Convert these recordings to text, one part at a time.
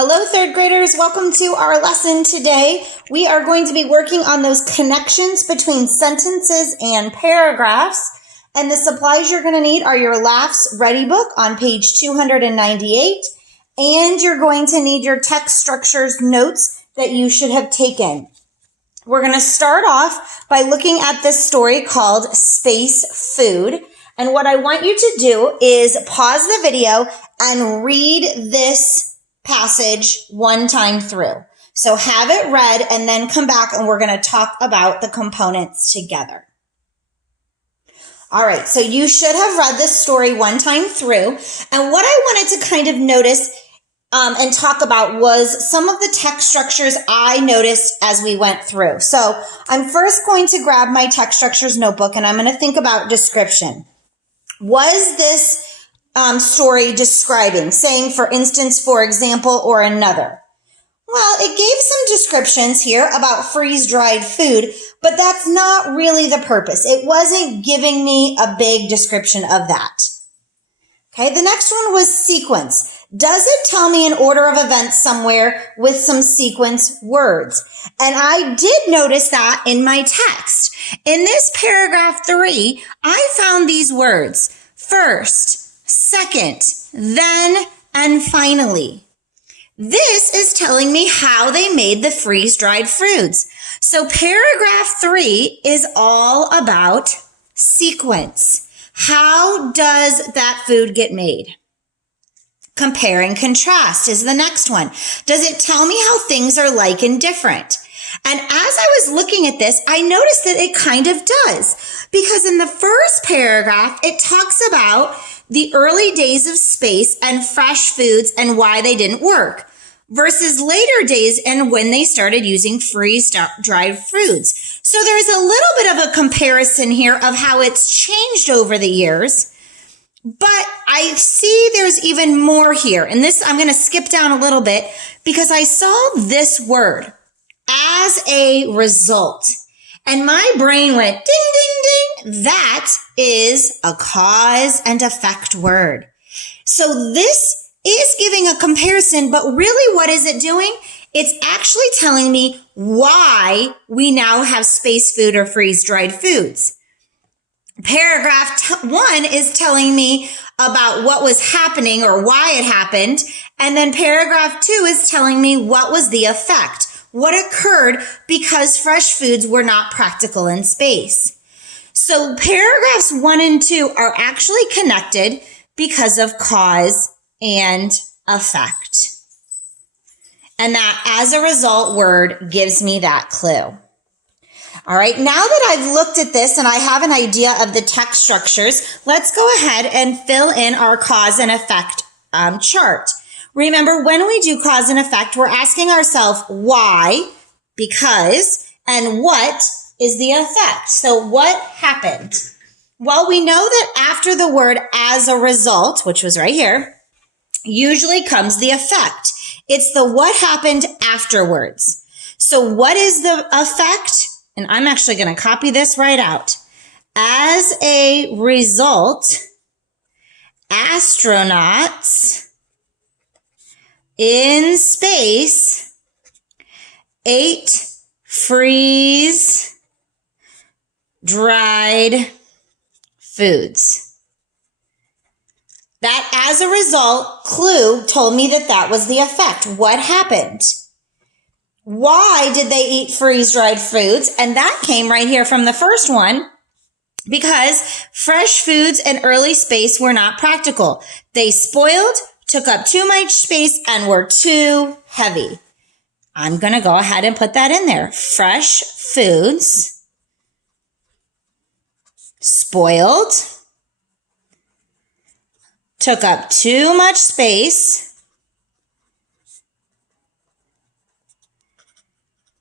Hello, third graders. Welcome to our lesson today. We are going to be working on those connections between sentences and paragraphs. And the supplies you're going to need are your LAFS Ready book on page 298. And you're going to need your text structures notes that you should have taken. We're going to start off by looking at this story called Space Food. And what I want you to do is pause the video and read this passage one time through. So have it read and then come back and we're going to talk about the components together. All right, so you should have read this story one time through. And what I wanted to kind of notice and talk about was some of the text structures I noticed as we went through. So I'm first going to grab my text structures notebook and I'm going to think about description. Was this story describing, saying, for instance, for example, or another? Well, it gave some descriptions here about freeze-dried food, but that's not really the purpose. It wasn't giving me a big description of that. Okay, the next one was sequence. Does it tell me an order of events somewhere with some sequence words? And I did notice that in my text. In this paragraph 3, I found these words: first, second, then, and finally. This is telling me how they made the freeze-dried foods. So paragraph 3 is all about sequence. How does that food get made? Compare and contrast is the next one. Does it tell me how things are like and different? And as I was looking at this, I noticed that it kind of does. Because in the first paragraph, it talks about the early days of space and fresh foods and why they didn't work, versus later days and when they started using freeze-dried foods. So there's a little bit of a comparison here of how it's changed over the years. But I see there's even more here. And this, I'm going to skip down a little bit because I saw this word, as a result. And my brain went ding, ding, ding. That is a cause and effect word. So this is giving a comparison, but really what is it doing? It's actually telling me why we now have space food or freeze-dried foods. Paragraph 1 is telling me about what was happening or why it happened. And then paragraph 2 is telling me what was the effect. What occurred because fresh foods were not practical in space. So paragraphs 1 and 2 are actually connected because of cause and effect. And that as a result word gives me that clue. All right, now that I've looked at this and I have an idea of the text structures, let's go ahead and fill in our cause and effect chart. Remember, when we do cause and effect, we're asking ourselves why, because, and what is the effect? So what happened? Well, we know that after the word as a result, which was right here, usually comes the effect. It's the what happened afterwards. So what is the effect? And I'm actually going to copy this right out. As a result, astronauts in space ate freeze-dried foods. That as a result clue told me that that was the effect. What happened? Why did they eat freeze-dried foods? And that came right here from the first one. Because fresh foods in early space were not practical. They spoiled, took up too much space, and were too heavy. I'm going to go ahead and put that in there. Fresh foods, spoiled, took up too much space,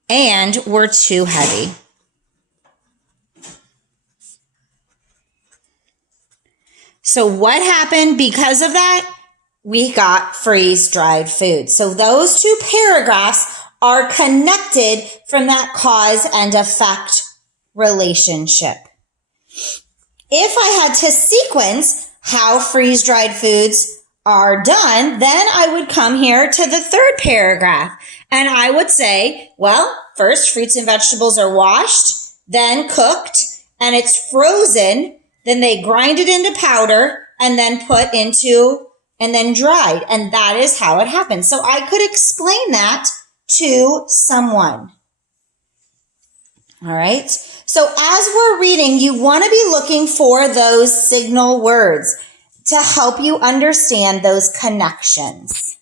and were too heavy. So what happened because of that? We got freeze-dried food. So those two paragraphs are connected from that cause and effect relationship. If I had to sequence how freeze-dried foods are done, then I would come here to the third paragraph and I would say, well, first fruits and vegetables are washed, then cooked, and it's frozen. Then they grind it into powder and then and then dried. And that is how it happens. So I could explain that to someone. All right. So as we're reading, you want to be looking for those signal words to help you understand those connections.